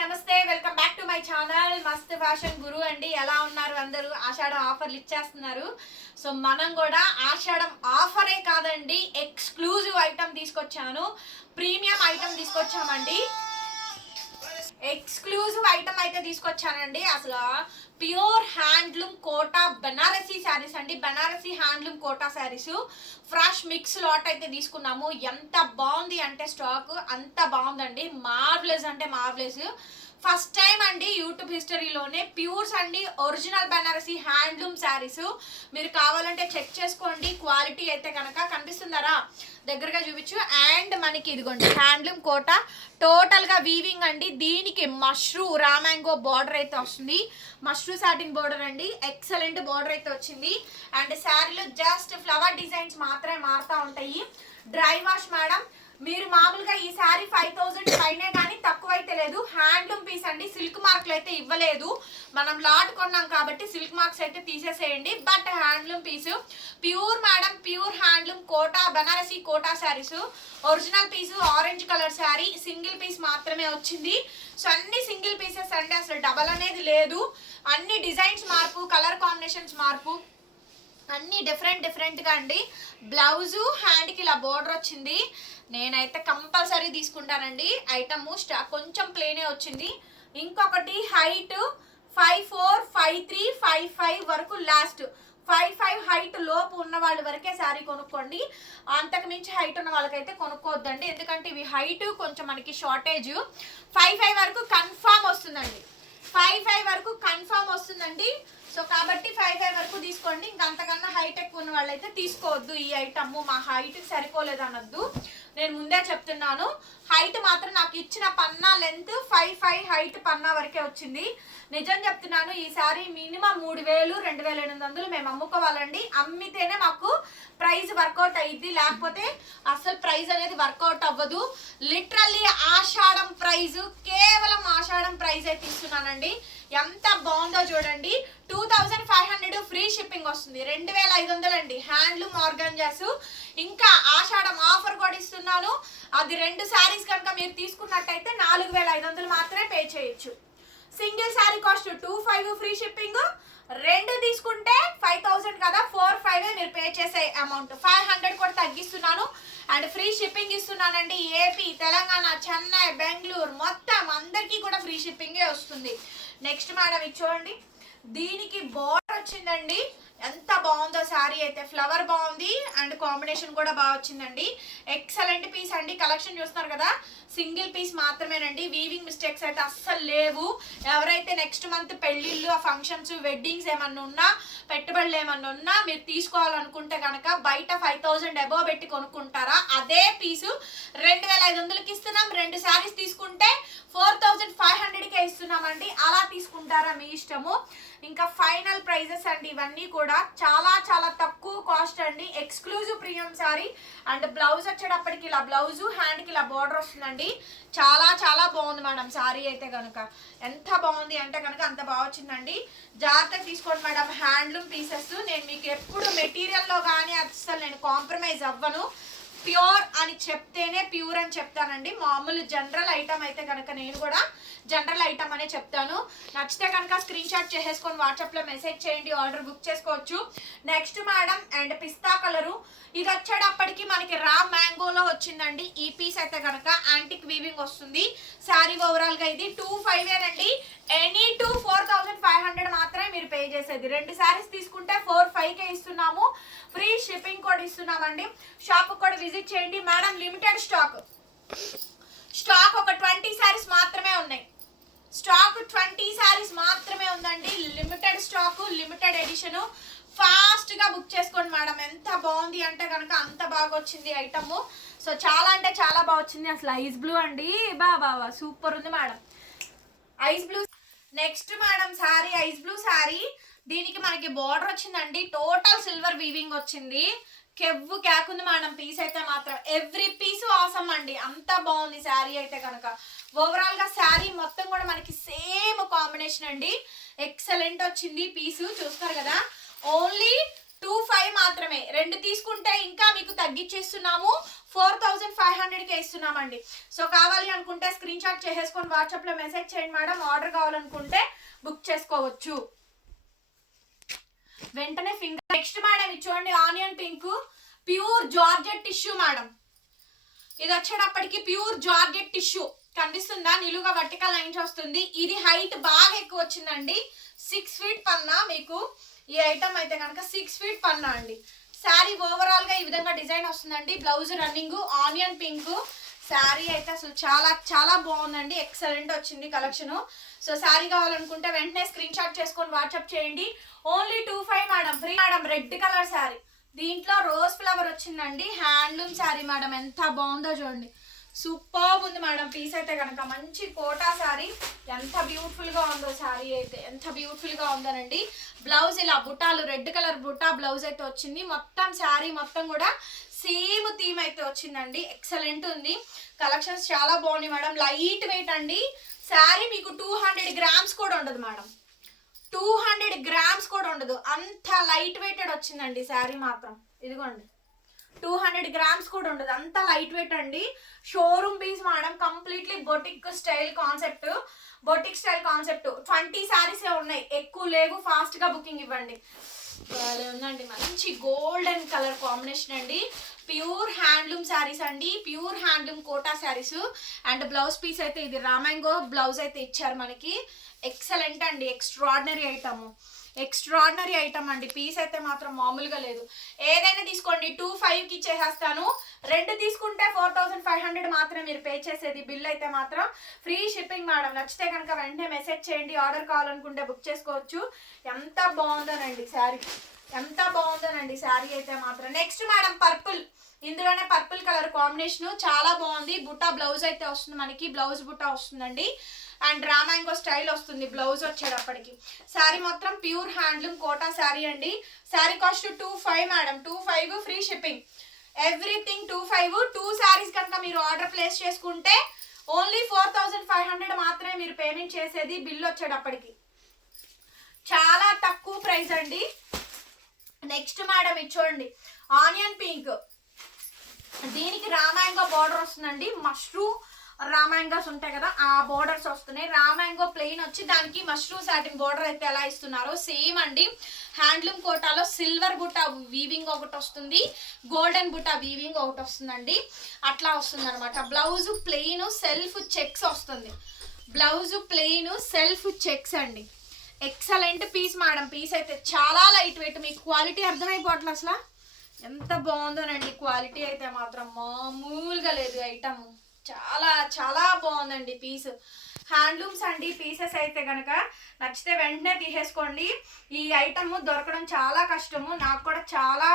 నమస్తే welcome back to my channel. మస్త్ fashion గురు అండి. ఎలా ఉన్నారు అందరూ? ఆషాఢం ఆఫర్లు ఇచ్చేస్తున్నారు. సో మనం కూడా ఆషాఢం ఆఫరే కాదండి ఎక్స్క్లూజివ్ ఐటమ్ తీసుకొచ్చాను. ప్రీమియం ఐటమ్ తీసుకొచ్చామండి. ఎక్స్క్లూజివ్ ఐటమ్ అయితే తీసుకొచ్చానండి. అసలు ప్యూర్ హ్యాండ్లూమ్ కోటా బెనారసీ శారీస్ అండి. Banarasi handloom Kota saris. Fresh mix lot అయితే తీసుకున్నాము. ఎంత బాగుంది అంటే స్టాక్ అంత బాగుందండి. మార్వలెస్ అంటే మార్వలెస్. ఫస్ట్ టైం అండి యూట్యూబ్ హిస్టరీలోనే ప్యూర్స్ అండి ఒరిజినల్ బెనారసీ హ్యాండ్లూమ్ శారీస్. మీరు కావాలంటే చెక్ చేసుకోండి క్వాలిటీ అయితే కనుక కనిపిస్తుందరా? దగ్గరగా చూపించు. అండ్ మనకి ఇదిగోండి హ్యాండ్లూమ్ కోట. టోటల్గా వీవింగ్ అండి. దీనికి మష్రూ రామాంగో బార్డర్ అయితే వస్తుంది. మష్రూ సాటిన్ బార్డర్ అండి. ఎక్సలెంట్ బార్డర్ అయితే వచ్చింది. అండ్ శారీలో జస్ట్ ఫ్లవర్ డిజైన్స్ మాత్రమే మారుతూ ఉంటాయి. డ్రై వాష్ మేడం మీరు మామూలుగా ఈ శారీ ఫైవ్ థౌజండ్ ఫైవ్ ఇవ్వలేదు. లేదు హ్యాండ్లూమ్ పీస్ అండి. సిల్క్ మార్క్లు అయితే ఇవ్వలేదు. మనం లాట్ కొన్నాం కాబట్టి సిల్క్ మార్క్స్ అయితే తీసేసేయండి. But handloom piece pure madam pure handloom Kota Banarasi Kota saris. Original piece orange colour sari single piece మాత్రమే వచ్చింది. సో అన్ని సింగిల్ పీసెస్ అండి. అసలు డబల్ అనేది లేదు. అన్ని డిజైన్స్ మార్పు కలర్ కాంబినేషన్స్ మార్పు అన్ని డిఫరెంట్ డిఫరెంట్గా అండి. బ్లౌజు హ్యాండ్కి ఇలా బోర్డర్ వచ్చింది. నేనైతే కంపల్సరీ తీసుకుంటానండి. ఐటమ్ స్టా కొంచెం ప్లేనే వచ్చింది. ఇంకొకటి height five four five three five five వరకు లాస్ట్ ఫైవ్ ఫైవ్ హైట్ లోపు ఉన్న వాళ్ళ వరకే శారీ కొనుక్కోండి. అంతకు మించి హైట్ ఉన్న వాళ్ళకైతే కొనుక్కోవద్దండి. ఎందుకంటే ఇవి హైట్ కొంచెం మనకి షార్టేజ్ ఫైవ్ ఫైవ్ వరకు కన్ఫామ్ వస్తుందండి. ఫైవ్ ఫైవ్ వరకు కన్ఫామ్ వస్తుందండి. సో కాబట్టి ఫైవ్ ఫైవ్ వరకు తీసుకోండి. ఇంకా అంతకన్నా హైటెక్ ఉన్న వాళ్ళైతే తీసుకోవద్దు ఈ ఐటమ్ మా హైట్ సరిపోలేదు అనొద్దు నేను ముందే చెప్తున్నాను. హైట్ మాత్రం నాకు ఇచ్చిన పన్నా లెంత్ ఫైవ్ ఫైవ్ హైట్ పన్నా వరకే వచ్చింది. నిజం చెప్తున్నాను ఈసారి మినిమం మూడు వేలు రెండు వేల ఎనిమిది వందలు మేము అమ్ముకోవాలండి. అమ్మితేనే మాకు ప్రైజ్ వర్కౌట్ అయ్యిద్ది లేకపోతే అసలు ప్రైజ్ అనేది వర్కౌట్ అవ్వదు. లిటరల్లీ ఆషాఢం ప్రైజ్ కేవలం ఆషాఢం ప్రైస్ అయితే ఇస్తున్నానండి ఎంత బాగుందో చూడండి. Two thousand five hundred free shipping వస్తుంది. రెండు వేల ఐదు వందలు అండి. హ్యాండ్లూమ్ ఆర్గాన్జాస్ ఇంకా ఆషాఢం ఆఫర్ కూడా ఇస్తున్నాను. అది రెండు శారీస్ కనుక మీరు తీసుకున్నట్టయితే నాలుగు వేల ఐదు వందలు మాత్రమే పే చేయొచ్చు. Single sari cost two five free shipping రెండు తీసుకుంటే ఫైవ్ థౌసండ్ కదా. ఫోర్ ఫైవ్ మీరు పే చేసే అమౌంట్ ఫైవ్ హండ్రెడ్ కూడా తగ్గిస్తున్నాను. అండ్ ఫ్రీ షిప్పింగ్ ఇస్తున్నానండి. ఏపీ తెలంగాణ చెన్నై బెంగళూరు మొత్తం అందరికీ కూడా ఫ్రీ షిప్పింగే వస్తుంది. నెక్స్ట్ మేడం ఇది చూడండి. దీనికి బోర్డర్ వచ్చిందండి. ఎంత బాగుందో శారీ అయితే ఫ్లవర్ బాగుంది అండ్ కాంబినేషన్ కూడా బాగా వచ్చిందండి. ఎక్సలెంట్ పీస్ అండి. కలెక్షన్ చూస్తున్నారు కదా? సింగిల్ పీస్ మాత్రమేనండి. వీవింగ్ మిస్టేక్స్ అయితే అస్సలు లేవు. ఎవరైతే నెక్స్ట్ మంత్ పెళ్ళిళ్ళు ఆ ఫంక్షన్స్ వెడ్డింగ్స్ ఏమన్నా ఉన్నా పెట్టుబడులు ఏమన్నా ఉన్నా మీరు తీసుకోవాలనుకుంటే కనుక బయట ఫైవ్ థౌజండ్ అబోవ్ పెట్టి కొనుక్కుంటారా? అదే పీసు రెండు వేల ఐదు వందలకి ఇస్తున్నాం. రెండు శారీస్ తీసుకుంటే ఫోర్ థౌజండ్ ఫైవ్ హండ్రెడ్కే ఇస్తున్నామండి. అలా తీసుకుంటారా మీ ఇష్టము? ఇంకా ఫైనల్ ప్రైజెస్ అండి. ఇవన్నీ కూడా చాలా చాలా తక్కువ కాస్ట్ అండి. Exclusive premium sari and blouse వచ్చేటప్పటికి ఇలా బ్లౌజ్ హ్యాండ్కి ఇలా బార్డర్ వస్తుందండి. చాలా చాలా బాగుంది మేడం శారీ అయితే కనుక ఎంత బాగుంది అంటే కనుక అంత బాగా వచ్చిందండి. జాగ్రత్తగా తీసుకోండి మేడం. హ్యాండ్లూమ్ పీసెస్ నేను మీకు ఎప్పుడు మెటీరియల్లో కానీ అసలు నేను కాంప్రమైజ్ అవ్వను. ప్యూర్ అని చెప్తేనే ప్యూర్ అని చెప్తానండి. మామూలు జనరల్ ఐటమ్ అయితే కనుక నేను కూడా జనరల్ ఐటమ్ అనే చెప్తాను. నచ్చితే కనుక స్క్రీన్ షాట్ చేసేసుకొని వాట్సాప్లో మెసేజ్ చేయండి ఆర్డర్ బుక్ చేసుకోవచ్చు. నెక్స్ట్ మేడం అండ్ పిస్తా కలరు. ఇది వచ్చేటప్పటికి వచ్చిందండి. ఈ పీస్ అయితే కనుక యాంటిక్ వీవింగ్ వస్తుంది. శారీ ఓవరాల్గా ఇది టూ ఫైవ్ అండి any two four thousand five hundred మాత్రమే మీరు పే చేసేది. రెండు శారీస్ తీసుకుంటే ఫోర్ ఫైవ్కే ఇస్తున్నాము. ఫ్రీ షిప్పింగ్ కూడా ఇస్తున్నామండి. షాప్ కూడా విజిట్ చేయండి. మేడం లిమిటెడ్ స్టాక్ స్టాక్ ఒక ట్వంటీ శారీస్ మాత్రమే ఉన్నాయి. స్టాక్ ట్వంటీ శారీస్ మాత్రమే ఉందండి. లిమిటెడ్ స్టాక్ లిమిటెడ్ ఎడిషన్ ఫాస్ట్గా బుక్ చేసుకోండి మేడం. ఎంత బాగుంది అంటే కనుక అంత బాగా వచ్చింది ఐటమ్. సో చాలా అంటే చాలా బాగా వచ్చింది అసలు ఐస్ బ్లూ అండి. బా బాబా సూపర్ ఉంది madam. Ice blue next madam sorry ice blue sari. దీనికి మనకి బార్డర్ వచ్చిందండి. టోటల్ సిల్వర్ వీవింగ్ వచ్చింది. కెవ్వు కేకుంది మేడం. పీస్ అయితే మాత్రం ఎవ్రీ పీస్ ఆసం అండి. అంత బాగుంది శారీ అయితే కనుక ఓవరాల్గా శారీ మొత్తం కూడా మనకి సేమ్ కాంబినేషన్ అండి. ఎక్సలెంట్ వచ్చింది. పీసు చూస్తారు కదా. ఓన్లీ టూ ఫైవ్ మాత్రమే. రెండు తీసుకుంటే ఇంకా మీకు తగ్గించేస్తున్నాము ఫోర్ థౌజండ్ ఫైవ్ హండ్రెడ్కే ఇస్తున్నామండి. సో కావాలి అనుకుంటే స్క్రీన్ షాట్ చేసేసుకొని వాట్సాప్లో మెసేజ్ చేయండి మేడం. ఆర్డర్ కావాలనుకుంటే బుక్ చేసుకోవచ్చు. వెంటనే ఫింగర్ నెక్స్ట్ మేడం ఇది చూడండి onion pink pure georgette tissue madam. ఇది వచ్చేటప్పటికి ప్యూర్ జార్జెట్ టిష్యూ. కనిపిస్తుందా? నిలువుగా వర్టికల్ లైన్స్ వస్తుంది. ఇది హైట్ బాగా ఎక్కువ వచ్చిందండి. సిక్స్ ఫీట్ పన్నా మీకు ఈ ఐటమ్ అయితే కనుక సిక్స్ ఫీట్ పన్నా అండి. శారీ ఓవరాల్గా ఈ విధంగా డిజైన్ వస్తుందండి. Blouse running onion pink sari అయితే అసలు చాలా చాలా బాగుందండి. ఎక్సలెంట్ వచ్చింది కలెక్షన్ సో శారీ కావాలనుకుంటే వెంటనే స్క్రీన్ షాట్ చేసుకొని వాట్సాప్ చేయండి. Only two five madam free madam red colour sari దీంట్లో రోజ్ ఫ్లవర్ వచ్చిందండి. హ్యాండ్లూమ్ శారీ మేడం ఎంత బాగుందో చూడండి. సూపర్ ఉంది మేడం. పీస్ అయితే కనుక మంచి కోటా శారీ ఎంత బ్యూటిఫుల్గా ఉందో శారీ అయితే ఎంత బ్యూటిఫుల్గా ఉందోనండి. బ్లౌజ్ ఇలా బుటాలు రెడ్ కలర్ బుటా బ్లౌజ్ అయితే వచ్చింది. మొత్తం శారీ మొత్తం కూడా సేమ్ థీమ్ అయితే వచ్చిందండి. ఎక్సలెంట్ ఉంది. కలెక్షన్స్ చాలా బాగున్నాయి మేడం. లైట్ వెయిట్ అండి. శారీ మీకు టూ హండ్రెడ్ గ్రామ్స్ కూడా ఉండదు మేడం. టూ హండ్రెడ్ గ్రామ్స్ కూడా ఉండదు. అంత లైట్ వెయిటెడ్ వచ్చిందండి శారీ మాత్రం. ఇదిగోండి. టూ హండ్రెడ్ గ్రామ్స్ కూడా ఉండదు. అంత లైట్ వెయిట్ అండి. Showroom piece madam completely boutique style concept boutique style concept twenty శారీసే ఉన్నాయి. ఎక్కువ లేవు ఫాస్ట్గా బుకింగ్ ఇవ్వండి. ఉందండి. మంచి గోల్డెన్ కలర్ కాంబినేషన్ అండి. ప్యూర్ హ్యాండ్లూమ్ శారీస్ అండి. Pure handloom Kota saris. And blouse piece అయితే ఇది రామాంగో బ్లౌజ్ అయితే ఇచ్చారు మనకి. ఎక్సలెంట్ అండి. ఎక్స్ట్రాడినరీ ఐటమ్ ఎక్స్ట్రాడినరీ ఐటమ్ అండి. పీస్ అయితే మాత్రం మామూలుగా లేదు. ఏదైనా తీసుకోండి. టూ ఫైవ్కి ఇచ్చేసేస్తాను. రెండు తీసుకుంటే ఫోర్ థౌసండ్ ఫైవ్ హండ్రెడ్ మాత్రం మీరు పే చేసేది. బిల్ అయితే మాత్రం ఫ్రీ షిప్పింగ్ మేడం నచ్చితే కనుక వెంటనే మెసేజ్ చేయండి. ఆర్డర్ కావాలనుకుంటే బుక్ చేసుకోవచ్చు. ఎంత బాగుందోనండి శారీ ఎంత బాగుందోనండి శారీ అయితే మాత్రం. నెక్స్ట్ మేడం పర్పుల్ ఇందులోనే పర్పుల్ కలర్ కాంబినేషన్ చాలా బాగుంది. బుట్టా బ్లౌజ్ అయితే వస్తుంది మనకి. బ్లౌజ్ బుట్టా వస్తుందండి. అండ్ రామాంగో స్టైల్ వస్తుంది. బ్లౌజ్ వచ్చేటప్పటికి. శారీ మొత్తం ప్యూర్ హ్యాండ్లూమ్ కోటా శారీ అండి. Sari cost two five madam two five free shipping everything two five two saris కనుక మీరు ఆర్డర్ ప్లేస్ చేసుకుంటే only four thousand five hundred మాత్రమే మీరు పేమెంట్ చేసేది. బిల్ వచ్చేటప్పటికి. చాలా తక్కువ ప్రైస్ అండి. నెక్స్ట్ మేడం ఇది చూడండి. ఆనియన్ పింక్ దీనికి రామాయంగో బార్డర్ వస్తుందండి. మష్రూమ్ రామాంగోస్ ఉంటాయి కదా ఆ బోర్డర్స్ వస్తున్నాయి. రామాంగో ప్లెయిన్ వచ్చి దానికి మష్రూమ్ సాటిన్ బోర్డర్ అయితే ఎలా ఇస్తున్నారో సేమ్ అండి. హ్యాండ్లూమ్ కోటాలో సిల్వర్ బుట్ట వీవింగ్ ఒకటి వస్తుంది. గోల్డెన్ బుట్ట వీవింగ్ ఒకటి వస్తుందండి. అట్లా వస్తుంది అనమాట బ్లౌజ్ ప్లెయిన్ సెల్ఫ్ చెక్స్ వస్తుంది. బ్లౌజ్ ప్లెయిన్ సెల్ఫ్ చెక్స్ అండి. ఎక్సలెంట్ పీస్ మేడం పీస్ అయితే చాలా లైట్ వెయిట్ మీకు క్వాలిటీ అర్థమైపోవట్లేదు అసలు? ఎంత బాగుందోనండి. క్వాలిటీ అయితే మాత్రం మామూలుగా లేదు ఐటమ్ చాలా చాలా బాగుందండి పీస్ హ్యాండ్లూమ్స్ అండి పీసెస్ అయితే కనుక నచ్చితే వెంటనే తీసేసుకోండి. ఈ ఐటమ్ దొరకడం చాలా కష్టము. నాకు కూడా చాలా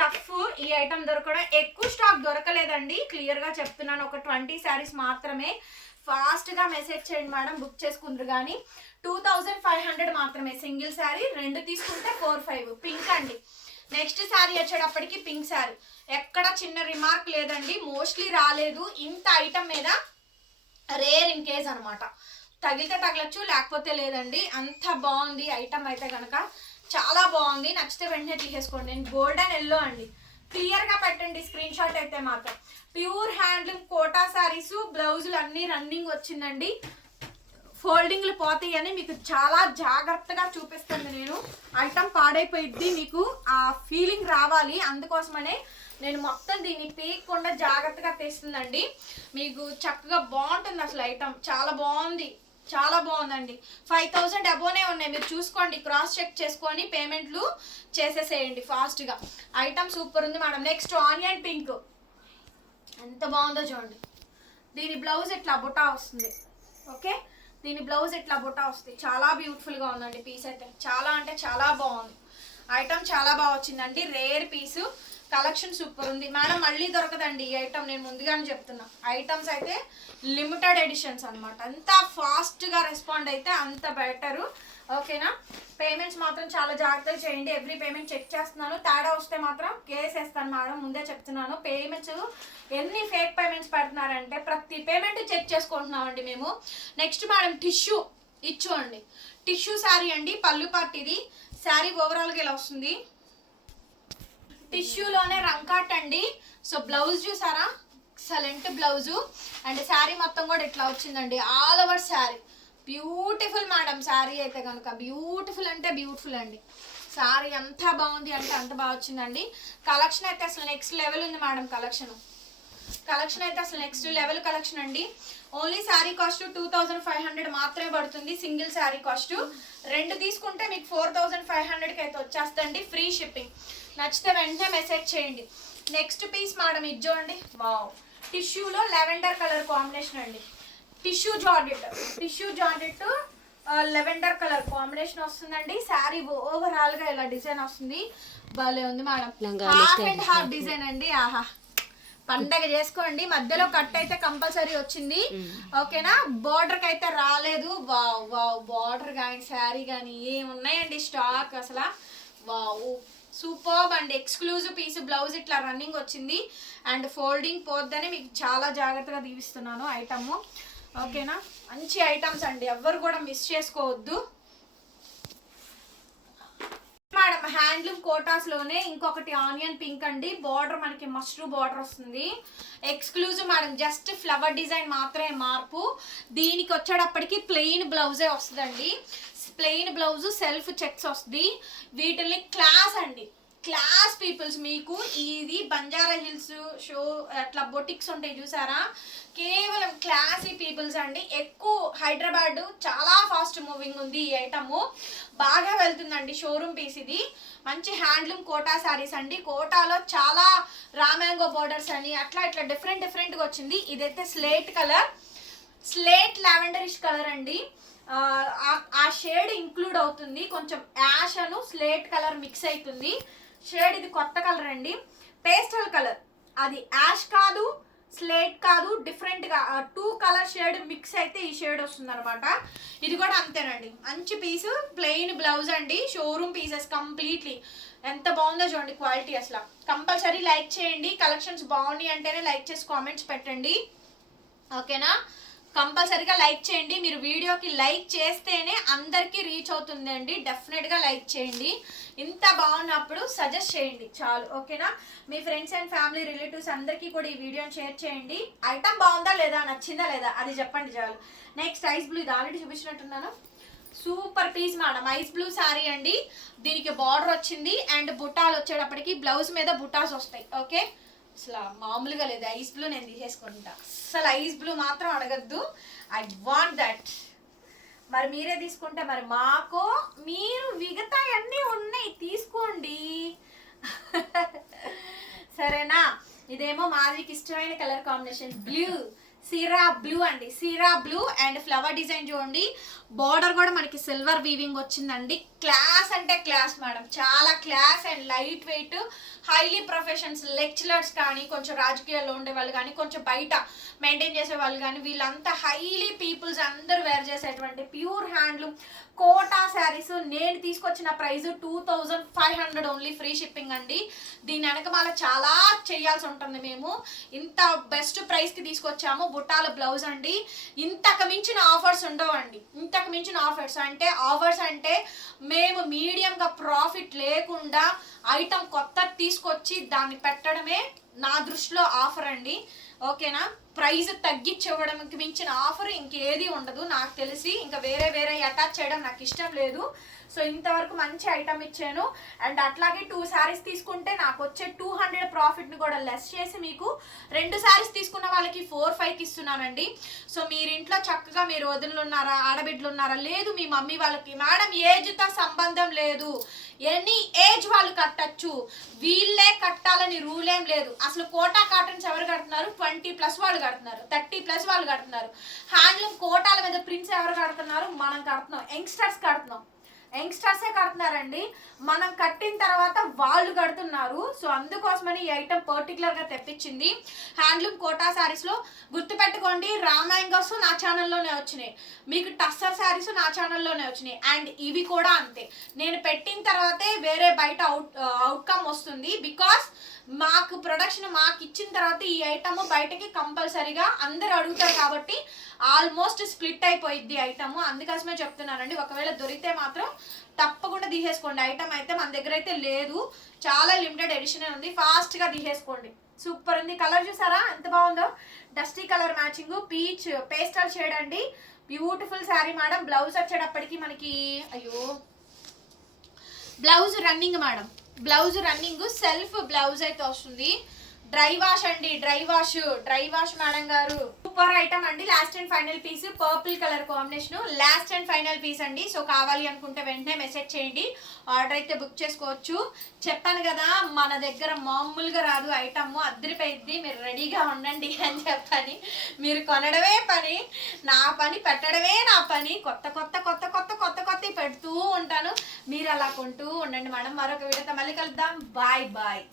టఫ్ ఈ ఐటమ్ దొరకడం. ఎక్కువ స్టాక్ దొరకలేదండి. క్లియర్గా చెప్తున్నాను. ఒక ట్వంటీ శారీస్ మాత్రమే. ఫాస్ట్గా మెసేజ్ చేయండి మేడం బుక్ చేసుకుందరు కానీ టూ థౌజండ్ ఫైవ్ హండ్రెడ్ మాత్రమే సింగిల్ శారీ రెండు తీసుకుంటే ఫోర్ ఫైవ్. పింక్ అండి. నెక్స్ట్ శారీ వచ్చేటప్పటికి పింక్ శారీ. ఎక్కడ చిన్న రిమార్క్ లేదండి మోస్ట్లీ రాలేదు. ఇంత ఐటమ్ మీద రేర్ ఇన్ కేస్ అనమాట తగిలితే తగలచ్చు లేకపోతే లేదండి. అంత బాగుంది ఐటమ్ అయితే కనుక చాలా బాగుంది. నచ్చితే వెంటనే తీసేసుకోండి. నేను గోల్డెన్ ఎల్లో అండి. క్లియర్గా పెట్టండి స్క్రీన్ షాట్ అయితే మాత్రం. ప్యూర్ హ్యాండ్లూమ్ కోటా శారీస్ బ్లౌజులు అన్నీ రన్నింగ్ వచ్చిందండి. ఫోల్డింగ్లు పోతాయని మీకు చాలా జాగ్రత్తగా చూపిస్తుంది నేను. ఐటమ్ పాడైపోయిద్ది మీకు ఆ ఫీలింగ్ రావాలి. అందుకోసమనే నేను మొత్తం దీన్ని పీక్కుండా జాగ్రత్తగా తీస్తుందండి. మీకు చక్కగా బాగుంటుంది అసలు ఐటమ్ చాలా బాగుంది. చాలా బాగుందండి. ఫైవ్ థౌజండ్ అబోనే ఉన్నాయి. మీరు చూసుకోండి క్రాస్ చెక్ చేసుకొని పేమెంట్లు చేసేసేయండి ఫాస్ట్గా ఐటమ్ సూపర్ ఉంది మేడం నెక్స్ట్ ఆనియన్ పింక్ ఎంత బాగుందో చూడండి. దీని బ్లౌజ్ ఇట్లా బుటా వస్తుంది? ఓకే దీని బ్లౌజ్ ఇట్లా బుటా వస్తుంది? చాలా బ్యూటిఫుల్గా ఉందండి. పీస్ అయితే. చాలా అంటే చాలా బాగుంది. ఐటమ్ చాలా బాగా వచ్చిందండి. Rare piece. కలెక్షన్ సూపర్ ఉంది. మేడం మళ్ళీ దొరకదండి ఈ ఐటమ్. నేను ముందుగానే చెప్తున్నా. ఐటమ్స్ అయితే లిమిటెడ్ ఎడిషన్స్ అనమాట అంత ఫాస్ట్గా రెస్పాండ్ అయితే అంత బెటరు. ఓకేనా? పేమెంట్స్ మాత్రం చాలా జాగ్రత్తగా చేయండి. ఎవ్రీ పేమెంట్ చెక్ చేస్తున్నాను. తేడా వస్తే మాత్రం కేస్ వేస్తాను మేడం. ముందే చెప్తున్నాను. పేమెంట్స్ ఎన్ని ఫేక్ పేమెంట్స్ పెడుతున్నారంటే ప్రతి పేమెంట్ చెక్ చేసుకుంటున్నామండి మేము. Next madam tissue. ఇచ్చు అండి టిష్యూ శారీ అండి. పళ్ళు పార్టీది. శారీ ఓవరాల్గా ఇలా వస్తుంది? టిష్యూలోనే రంకాట్ అండి. సో బ్లౌజ్ చూసారా? ఎక్సలెంట్ బ్లౌజు అండ్ శారీ మొత్తం కూడా ఇట్లా వచ్చిందండి. All over sari. Beautiful madam sari అయితే కనుక. బ్యూటిఫుల్ అంటే బ్యూటిఫుల్ అండి. శారీ ఎంత బాగుంది అంటే అంత బాగా వచ్చిందండి. కలెక్షన్ అయితే అసలు నెక్స్ట్ లెవెల్ ఉంది మేడం కలెక్షన్ కలెక్షన్ అయితే అసలు నెక్స్ట్ లెవెల్ కలెక్షన్ అండి. Only sari cost two thousand five hundred మాత్రమే పడుతుంది సింగిల్ శారీ కాస్ట్. రెండు తీసుకుంటే మీకు ఫోర్ థౌజండ్ ఫైవ్ హండ్రెడ్కి అయితే వచ్చేస్తండి ఫ్రీ షిప్పింగ్. నచ్చితే వెంటనే మెసేజ్ చేయండి. నెక్స్ట్ పీస్ మేడం ఇది చూడండి. వావ్. టిష్యూలో లెవెండర్ కలర్ కాంబినేషన్ అండి. Tissue georgette. Tissue georgette lavender colour combination వస్తుందండి. శారీ ఓవరాల్గా ఇలా డిజైన్ వస్తుంది. భలే ఉంది madam. Half and. Half design అండి. ఆహా. పండగ చేసుకోండి. మధ్యలో కట్ అయితే కంపల్సరీ వచ్చింది. ఓకేనా? బోర్డర్కి అయితే రాలేదు. వావ్ వావ్ బోర్డర్ కానీ శారీ కానీ ఏమున్నాయండి స్టాక్ అసలు? వావ్ సూపర్ అండి. ఎక్స్క్లూజివ్ పీస్ బ్లౌజ్ ఇట్లా రన్నింగ్ వచ్చింది. అండ్ ఫోల్డింగ్ పోద్దని మీకు చాలా జాగ్రత్తగా దీవిస్తున్నాను ఐటమ్ ఓకేనా? మంచి ఐటమ్స్ అండి. ఎవ్వరు కూడా మిస్ చేసుకోవద్దు. మేడం హ్యాండ్లూమ్ కోటాస్లోనే ఇంకొకటి ఆనియన్ పింక్ అండి. బార్డర్ మనకి మష్రూమ్ బార్డర్ వస్తుంది. Exclusive madam just flower design మాత్రమే మార్పు. దీనికి వచ్చేటప్పటికి ప్లెయిన్ బ్లౌజే వస్తుందండి. ప్లెయిన్ బ్లౌజ్ సెల్ఫ్ చెక్స్ వస్తుంది. వీటిని క్లాస్ అండి. క్లాస్ పీపుల్స్ మీకు ఇది బంజారా హిల్స్ షో అట్లా బొటిక్స్ ఉంటాయి చూసారా? కేవలం క్లాసీ పీపుల్స్ అండి. ఎక్కువ హైదరాబాద్ చాలా ఫాస్ట్ మూవింగ్ ఉంది ఈ ఐటమ్. బాగా వెళ్తుందండి షోరూమ్ పీస్ ఇది మంచి హ్యాండ్లూమ్ కోటా శారీస్ అండి. కోటాలో చాలా రామాంగో బోర్డర్స్ అని అట్లా ఇట్లా డిఫరెంట్ డిఫరెంట్గా వచ్చింది. ఇదైతే slate colour. Slate lavenderish colour అండి. ఆ, ఆ షేడ్ ఇంక్లూడ్ అవుతుంది. కొంచెం యాష్ అను స్లేట్ కలర్ మిక్స్ అవుతుంది. షేడ్ ఇది కొత్త కలర్ అండి. పేస్టల్ కలర్ అది యాష్ కాదు స్లేట్ కాదు డిఫరెంట్గా టూ కలర్ షేడ్ మిక్స్ అయితే ఈ షేడ్ వస్తుంది అనమాట ఇది కూడా అంతేనండి. మంచి పీస్ ప్లెయిన్ బ్లౌజ్ అండి. షోరూమ్ పీసెస్ కంప్లీట్లీ ఎంత బాగుందో చూడండి క్వాలిటీ అసలు. కంపల్సరీ లైక్ చేయండి. కలెక్షన్స్ బాగున్నాయి అంటేనే లైక్ చేసి కామెంట్స్ పెట్టండి. ఓకేనా కంపల్సరీగా లైక్ చేయండి. మీరు వీడియోకి లైక్ చేస్తేనే అందరికీ రీచ్ అవుతుందండి. డెఫినెట్గా లైక్ చేయండి. ఇంత బాగున్నప్పుడు సజెస్ట్ చేయండి. చాలు. ఓకేనా? మీ ఫ్రెండ్స్ అండ్ ఫ్యామిలీ రిలేటివ్స్ అందరికీ కూడా ఈ వీడియోని షేర్ చేయండి. ఐటమ్ బాగుందా లేదా? నచ్చిందా లేదా? అది చెప్పండి చాలు. Next ice blue. ఇది already చూపించినట్టున్నాను. Super piece madam ice blue sari అండి. దీనికి బార్డర్ వచ్చింది. అండ్ బుటాలు వచ్చేటప్పటికి బ్లౌజ్ మీద బుటాస్ వస్తాయి. ఓకే అసలు మామూలుగా లేదు. ఐస్ బ్లూ నేను తీసేసుకుంటా. అసలు ఐస్ బ్లూ మాత్రం అడగద్దు. ఐ వాంట్ దట్ మరి మీరే తీసుకుంటే మరి మాకు మీరు మిగతా అన్నీ ఉన్నాయి. తీసుకోండి. సరేనా? ఇదేమో మాదిరికి ఇష్టమైన కలర్ కాంబినేషన్. బ్లూ. సిరా బ్లూ అండి. సిరా బ్లూ అండ్ ఫ్లవర్ డిజైన్ చూడండి. బార్డర్ కూడా మనకి సిల్వర్ వీవింగ్ వచ్చిందండి. క్లాస్ అంటే క్లాస్ మేడం. చాలా class and light weight. Highly professions. Lecturers కానీ కొంచెం రాజకీయాల్లో ఉండే వాళ్ళు కానీ కొంచెం బయట మెయింటైన్ చేసే వాళ్ళు కానీ వీళ్ళంతా హైలీ పీపుల్స్ అందరూ వేర్ చేసేటువంటి ప్యూర్ హ్యాండ్లూమ్. కోటా శారీస్. నేను తీసుకొచ్చిన price two thousand five hundred only free shipping అండి. దీని వెనకమాల చాలా చేయాల్సి ఉంటుంది మేము. ఇంత బెస్ట్ ప్రైస్కి తీసుకొచ్చాము. బుట్టాల బ్లౌజ్ అండి. ఇంతకు మించిన ఆఫర్స్ ఉండవండి. ఇంతకు మించిన ఆఫర్స్ అంటే ఆఫర్స్ అంటే మేము మీడియంగా ప్రాఫిట్ లేకుండా ఐటమ్ కొత్త తీసుకొచ్చి దాన్ని పెట్టడమే నా దృష్టిలో ఆఫర్ అండి. ఓకేనా? ప్రైస్ తగ్గించివ్వడానికి మించిన ఆఫర్ ఇంకేది ఉండదు. నాకు తెలిసి ఇంకా వేరే వేరే అటాచ్ చేయడం నాకు ఇష్టం లేదు. సో ఇంతవరకు మంచి ఐటమ్ ఇచ్చాను. అండ్ అట్లాగే టూ శారీస్ తీసుకుంటే నాకు వచ్చే టూ హండ్రెడ్ ప్రాఫిట్ని కూడా లెస్ చేసి మీకు రెండు శారీస్ తీసుకున్న వాళ్ళకి ఫోర్ ఫైవ్కి ఇస్తున్నానండి. సో మీరు ఇంట్లో చక్కగా మీరు వదినలు ఉన్నారా ఆడబిడ్డలు ఉన్నారా? లేదు మీ మమ్మీ వాళ్ళకి మేడం ఏజ్తో సంబంధం లేదు. ఎనీ ఏజ్ వాళ్ళు కట్టచ్చు. వీళ్ళే కట్టాలని రూల్ ఏం లేదు. అసలు కోటా కాటన్స్ ఎవరు కడుతున్నారు? ట్వంటీ ప్లస్ వాళ్ళు కడుతున్నారు. థర్టీ ప్లస్ వాళ్ళు కడుతున్నారు. హ్యాండ్లూమ్ కోటాల మీద ప్రింట్స్ ఎవరు కడుతున్నారు? మనం కడుతున్నాం. యంగ్స్టర్స్ కడుతున్నాం. యంగ్స్టర్సే కడుతున్నారండి. మనం కట్టిన తర్వాత వాళ్ళు కడుతున్నారు. సో అందుకోసమని ఈ ఐటమ్ పర్టికులర్గా తెప్పించింది. హ్యాండ్లూమ్ కోటా శారీస్లో గుర్తుపెట్టుకోండి రామాంగోస్ నా ఛానల్లోనే వచ్చినాయి. మీకు టస్సర్ శారీస్ నా ఛానల్లోనే వచ్చినాయి. అండ్ ఇవి కూడా అంతే. నేను పెట్టిన తర్వాతే వేరే బయట అవుట్ అవుట్కమ్ uh, వస్తుంది. బికాస్ మాకు ప్రొడక్షన్ మాకు ఇచ్చిన తర్వాత ఈ ఐటమ్ బయటకి కంపల్సరీగా అందరు అడుగుతారు కాబట్టి ఆల్మోస్ట్ స్ప్లిట్ అయిపోయింది ఐటమ్ అందుకోసమే చెప్తున్నానండి. ఒకవేళ దొరికితే మాత్రం తప్పకుండా తీసేసుకోండి. ఐటమ్ అయితే మన దగ్గర అయితే లేదు. చాలా లిమిటెడ్ ఎడిషన్ ఉంది. ఫాస్ట్గా తీసేసుకోండి. సూపర్ ఉంది. కలర్ చూసారా? ఎంత బాగుందో? Dusty colour matching peach pastel shade అండి. బ్యూటిఫుల్ శారీ మేడం బ్లౌజ్ వచ్చేటప్పటికి మనకి అయ్యో blouse running madam blouse running self blouse అయితే వస్తుంది. డ్రై వాష్ అండి dry wash dry wash madam గారు. సూపర్ ఐటమ్ అండి. Last and final piece purple colour combination. Last and final piece అండి. సో కావాలి అనుకుంటే వెంటనే మెసేజ్ చేయండి. ఆర్డర్ అయితే బుక్ చేసుకోవచ్చు. చెప్పాను కదా మన దగ్గర మామూలుగా రాదు ఐటమ్. అద్దరిపోయిద్ది మీరు రెడీగా ఉండండి అని చెప్పని. మీరు కొనడమే పని. నా పని పెట్టడమే నా పని. కొత్త కొత్త కొత్త కొత్త కొత్త కొత్త పెడుతూ ఉంటాను. మీరు అలా కొంటూ ఉండండి. మేడం మరొక వీడియోతో మళ్ళీ కలుద్దాం. Bye bye.